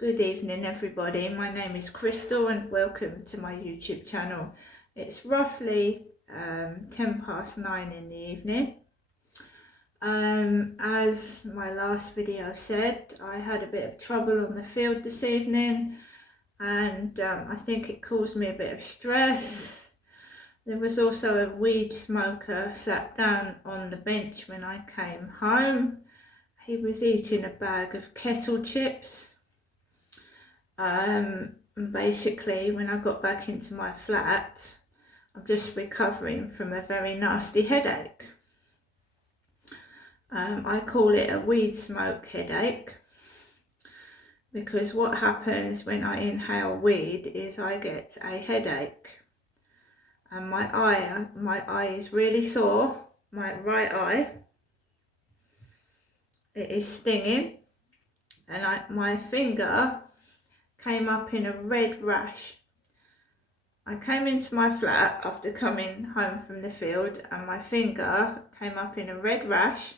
Good evening everybody, my name is Crystal and welcome to my YouTube channel. It's roughly 9:10 in the evening. As my last video said, I had a bit of trouble on the field this evening and I think it caused me a bit of stress. There was also a weed smoker sat down on the bench when I came home. He was eating a bag of kettle chips. Basically, when I got back into my flat, I'm just recovering from a very nasty headache. I call it a weed smoke headache because what happens when I inhale weed is I get a headache and my eye is really sore. My right eye, it is stinging, and my finger came up in a red rash. I came into my flat after coming home from the field and my finger came up in a red rash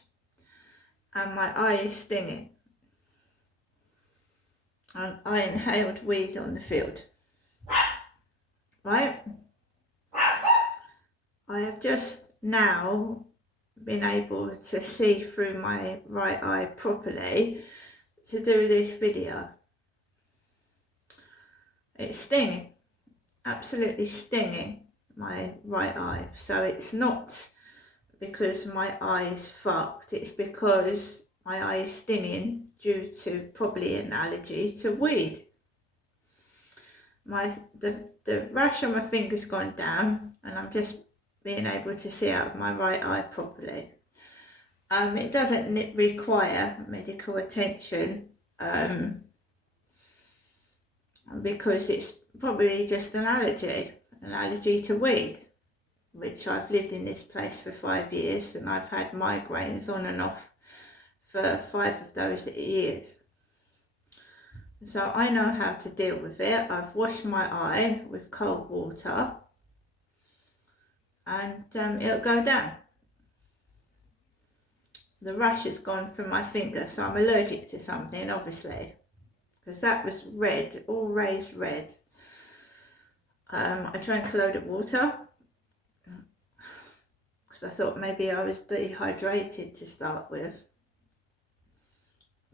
and my eye is stinging. And I inhaled weed on the field. Right? I have just now been able to see through my right eye properly to do this video. It's stinging, absolutely stinging my right eye. So it's not because my eye is fucked, it's because my eye is stinging due to probably an allergy to weed. The rash on my finger's gone down and I'm just being able to see out of my right eye properly. It doesn't require medical attention. Because it's probably just an allergy to weed, which I've lived in this place for 5 years and I've had migraines on and off for 5 of those years. So I know how to deal with it. I've washed my eye with cold water and it'll go down. The rash has gone from my finger, so I'm allergic to something, obviously, because that was red, all raised red. I drank a load of water because I thought maybe I was dehydrated to start with.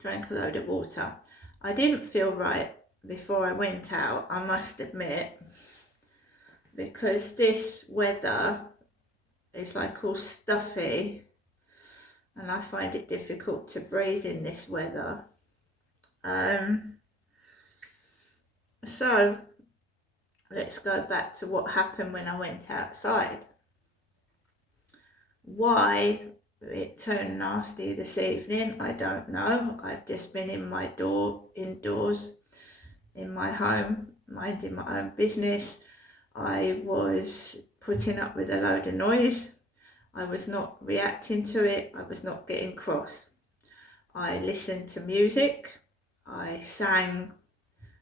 Drank a load of water. I didn't feel right before I went out, I must admit, because this weather is like all stuffy and I find it difficult to breathe in this weather. So let's go back to what happened when I went outside. Why it turned nasty this evening, I don't know. I've just been indoors in my home, minding my own business. I was putting up with a load of noise. I was not reacting to it. I was not getting cross. I listened to music. I sang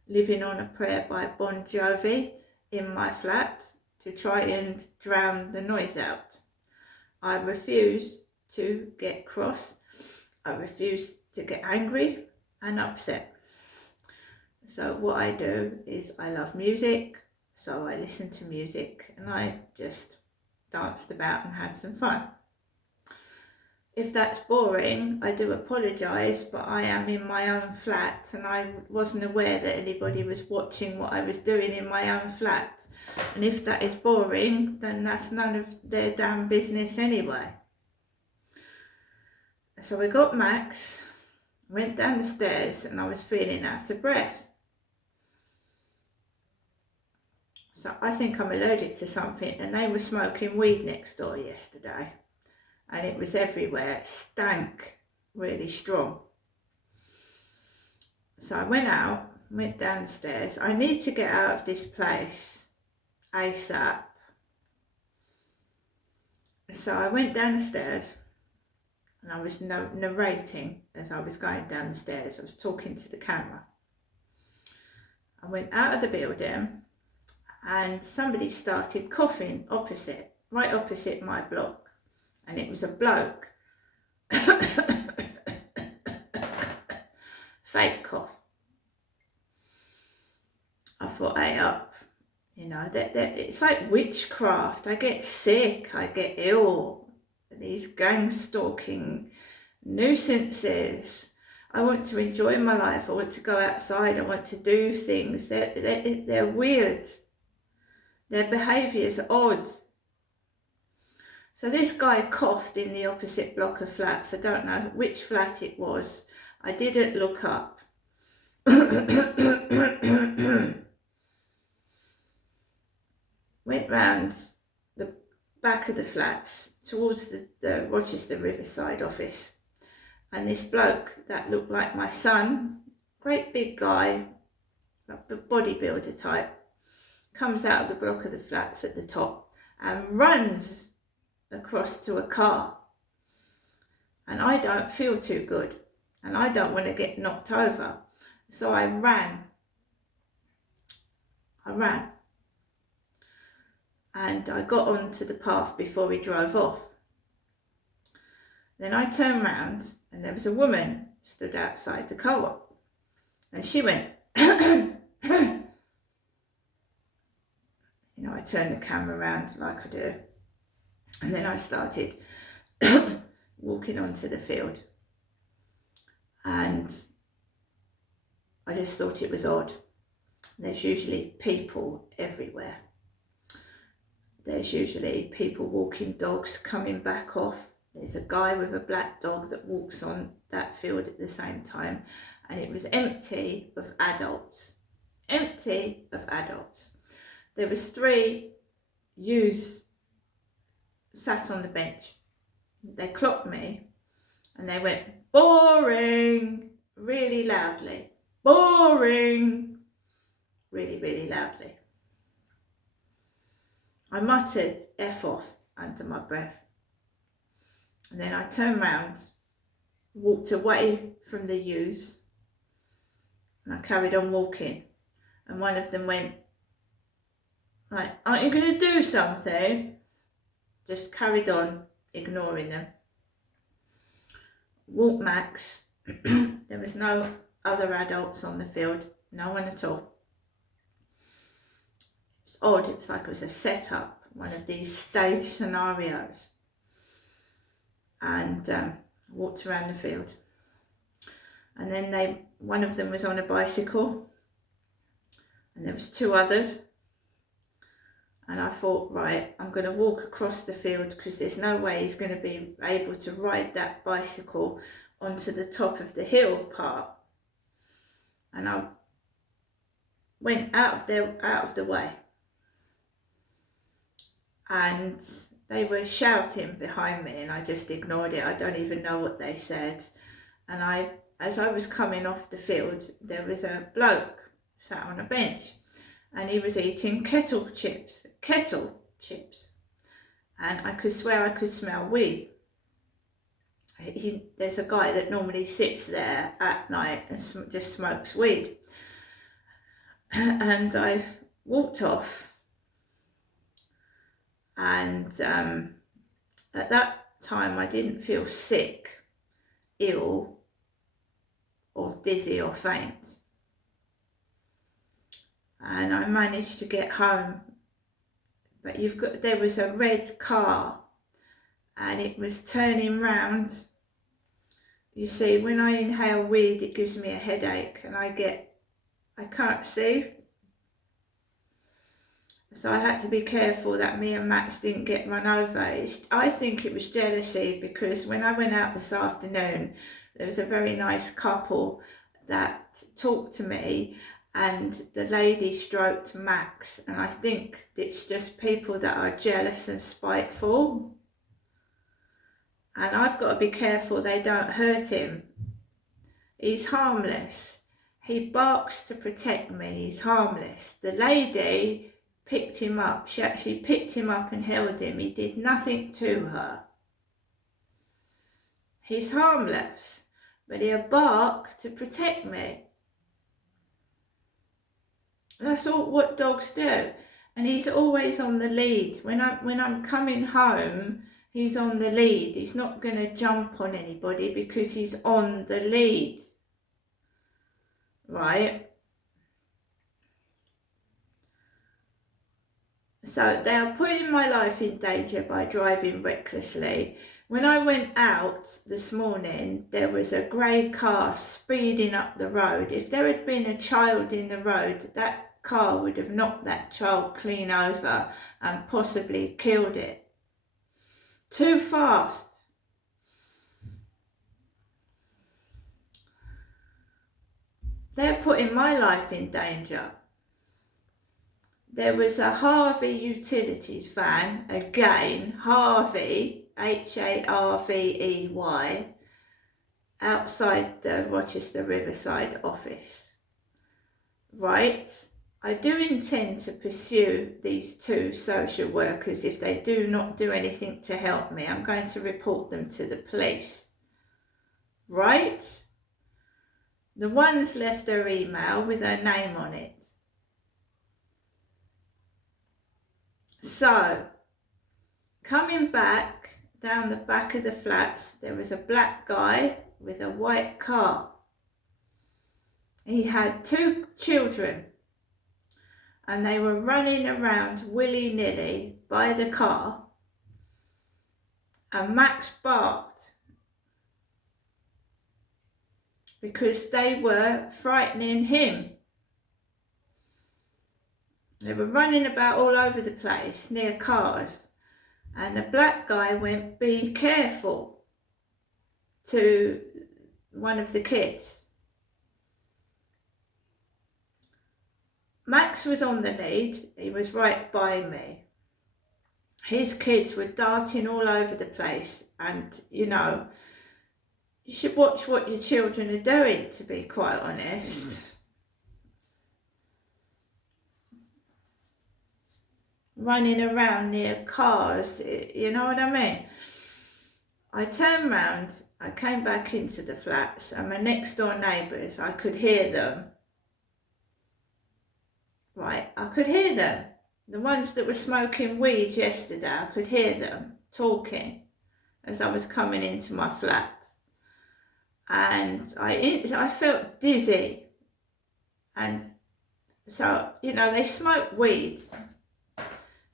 Living on a Prayer by Bon Jovi in my flat to try and drown the noise out. I refused to get cross. I refused to get angry and upset. So what I do is I love music, so I listen to music and I just danced about and had some fun. If that's boring, I do apologise, but I am in my own flat and I wasn't aware that anybody was watching what I was doing in my own flat. And if that is boring, then that's none of their damn business anyway. So I got Max, went down the stairs and I was feeling out of breath. So I think I'm allergic to something, and they were smoking weed next door yesterday. And it was everywhere, it stank really strong. So I went out, went down the stairs. I need to get out of this place ASAP. So I went down the stairs and I was narrating as I was going down the stairs. I was talking to the camera. I went out of the building and somebody started coughing right opposite my block. And it was a bloke. Fake cough. stay up. You know, it's like witchcraft. I get sick, I get ill. These gang stalking nuisances. I want to enjoy my life. I want to go outside. I want to do things. They're weird. Their behaviour is odd. So this guy coughed in the opposite block of flats. I don't know which flat it was. I didn't look up. Went round the back of the flats towards the Rochester Riverside office. And this bloke that looked like my son, great big guy, like the bodybuilder type, comes out of the block of the flats at the top and runs across to a car. And I don't feel too good and I don't want to get knocked over. So I ran. And I got onto the path before he drove off. Then I turned round and there was a woman stood outside the co-op. And she went, you know, I turned the camera around like I do. And then I started walking onto the field. And I just thought it was odd. There's usually people everywhere. There's usually people walking dogs coming back off. There's a guy with a black dog that walks on that field at the same time. And it was empty of adults. Empty of adults. There was 3 youths sat on the bench. They clocked me and they went, boring, really loudly. Boring, really, really loudly. I muttered F off under my breath. And then I turned round, walked away from the youths, and I carried on walking. And one of them went, like, aren't you going to do something? Just carried on, ignoring them. Walked max. There was no other adults on the field, no one at all. It was odd, it was like it was a setup, one of these stage scenarios. And walked around the field. And then one of them was on a bicycle, and there was 2 others. And I thought, right, I'm going to walk across the field because there's no way he's going to be able to ride that bicycle onto the top of the hill part. And I went out of the way. And they were shouting behind me and I just ignored it. I don't even know what they said. And as I was coming off the field, there was a bloke sat on a bench and he was eating kettle chips. And I could swear I could smell weed. There's a guy that normally sits there at night and just smokes weed. And I walked off. And at that time I didn't feel sick, ill, or dizzy or faint. And I managed to get home. But there was a red car and it was turning round. You see, when I inhale weed, it gives me a headache and I can't see. So I had to be careful that me and Max didn't get run over. I think it was jealousy because when I went out this afternoon, there was a very nice couple that talked to me and the lady stroked Max. And I think it's just people that are jealous and spiteful. And I've got to be careful they don't hurt him. He's harmless. He barks to protect me. He's harmless. The lady picked him up. She actually picked him up and held him. He did nothing to her. He's harmless, but he'll bark to protect me. That's all what dogs do. And he's always on the lead. When I'm coming home, he's on the lead. He's not going to jump on anybody because he's on the lead. Right? So they are putting my life in danger by driving recklessly. When I went out this morning, there was a grey car speeding up the road. If there had been a child in the road, that car would have knocked that child clean over and possibly killed it. Too fast. They're putting my life in danger. There was a Harvey Utilities van, again, Harvey, Harvey, outside the Rochester Riverside office. Right, I do intend to pursue these two social workers. If they do not do anything to help me, I'm going to report them to the police. Right? The one's left her email with her name on it. So, coming back down the back of the flats, there was a black guy with a white car. He had 2 children and they were running around willy-nilly by the car, and Max barked because they were frightening him. They were running about all over the place near cars, and the black guy went, "Be careful," to one of the kids. Max was on the lead, he was right by me. His kids were darting all over the place, and you know, you should watch what your children are doing, to be quite honest. Running around near cars, you know what I mean? I turned round, I came back into the flats, and my next door neighbours, I could hear them. Right, I could hear them. The ones that were smoking weed yesterday, I could hear them talking as I was coming into my flat. And I felt dizzy. And so, you know, they smoke weed.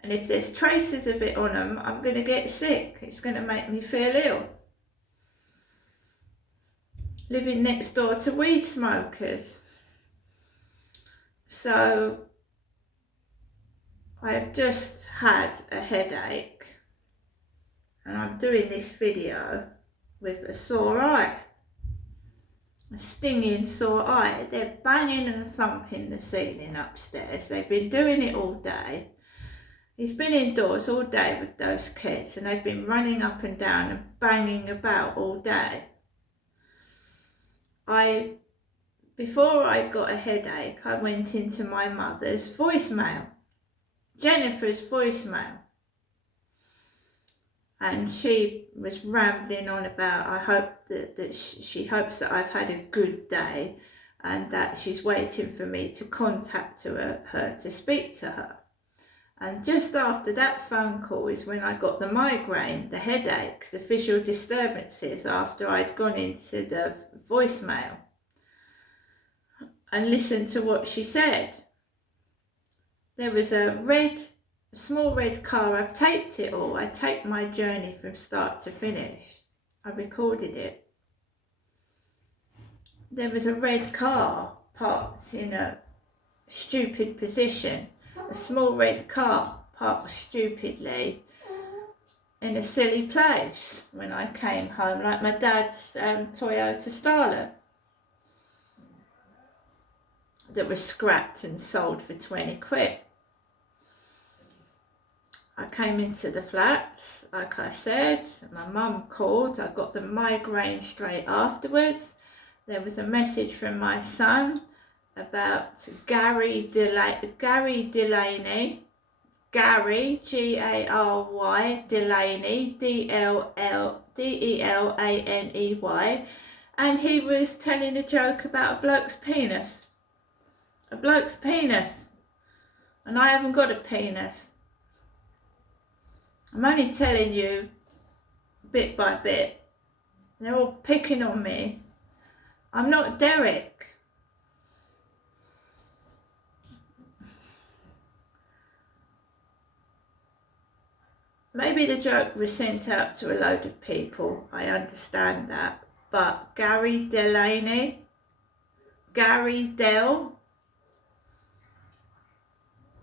And if there's traces of it on them, I'm going to get sick. It's going to make me feel ill. Living next door to weed smokers. So I have just had a headache, and I'm doing this video with a sore eye. A stinging sore eye. They're banging and thumping the ceiling upstairs. They've been doing it all day. He's been indoors all day with those kids, and they've been running up and down and banging about all day. Before I got a headache, I went into my mother's voicemail, Jennifer's voicemail, and she was rambling on about, I hope that she hopes that I've had a good day, and that she's waiting for me to contact her to speak to her. And just after that phone call is when I got the migraine, the headache, the visual disturbances, after I'd gone into the voicemail and listened to what she said. There was a small red car. I've taped it all. I taped my journey from start to finish. I recorded it. There was a red car parked in a stupid position. A small red car parked stupidly in a silly place when I came home, like my dad's Toyota Starlet that was scrapped and sold for 20 quid. I came into the flats, like I said, my mum called, I got the migraine straight afterwards. There was a message from my son about Gary Delaney, Gary, G-A-R-Y, Delaney, D-E-L-A-N-E-Y, and he was telling a joke about a bloke's penis. A bloke's penis. And I haven't got a penis. I'm only telling you bit by bit. They're all picking on me. I'm not Derek. maybe the joke was sent out to a load of people, I understand that, but Gary Delaney, Gary Dell,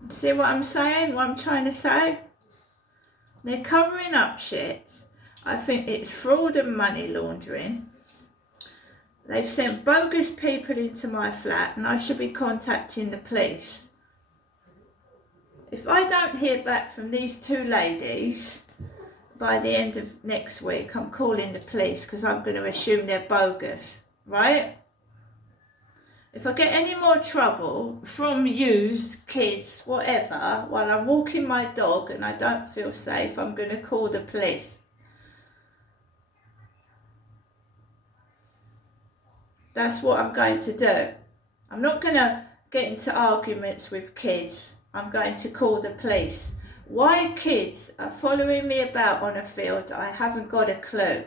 see what I'm saying, what I'm trying to say? They're covering up shit. I think it's fraud and money laundering. They've sent bogus people into my flat and I should be contacting the police. If I don't hear back from these two ladies by the end of next week, I'm calling the police because I'm going to assume they're bogus, right? If I get any more trouble from yous, kids, whatever, while I'm walking my dog and I don't feel safe, I'm going to call the police. That's what I'm going to do. I'm not going to get into arguments with kids. I'm going to call the police. Why kids are following me about on a field, I haven't got a clue.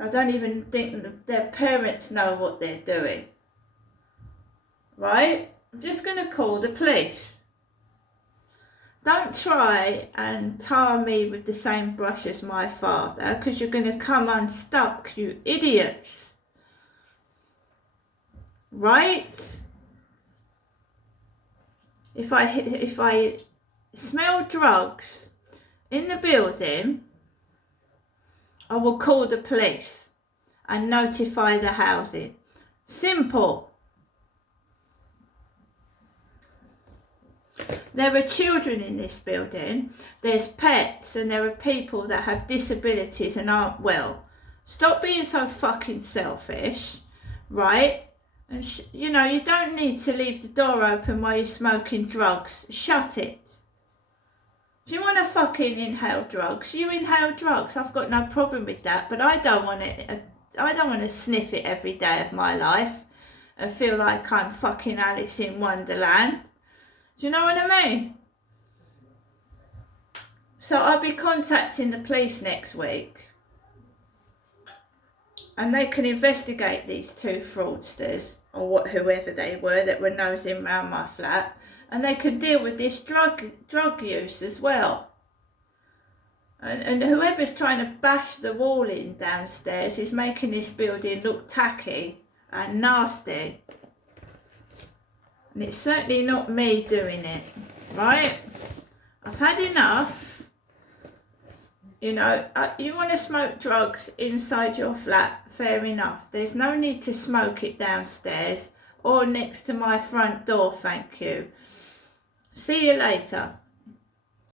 I don't even think their parents know what they're doing. Right? I'm just going to call the police. Don't try and tar me with the same brush as my father, because you're going to come unstuck, you idiots. Right? If I smell drugs in the building, I will call the police and notify the housing. Simple. There are children in this building, there's pets, and there are people that have disabilities and aren't well. Stop being so fucking selfish, right? And you know, you don't need to leave the door open while you're smoking drugs. Shut it. If you want to fucking inhale drugs, you inhale drugs. I've got no problem with that, but I don't want it. I don't want to sniff it every day of my life and feel like I'm fucking Alice in Wonderland. Do you know what I mean? So I'll be contacting the police next week, and they can investigate these two fraudsters or whoever they were that were nosing around my flat, and they can deal with this drug use as well. And whoever's trying to bash the wall in downstairs is making this building look tacky and nasty. And it's certainly not me doing it, right? I've had enough. You know, you want to smoke drugs inside your flat, fair enough. There's no need to smoke it downstairs or next to my front door, thank you. See you later.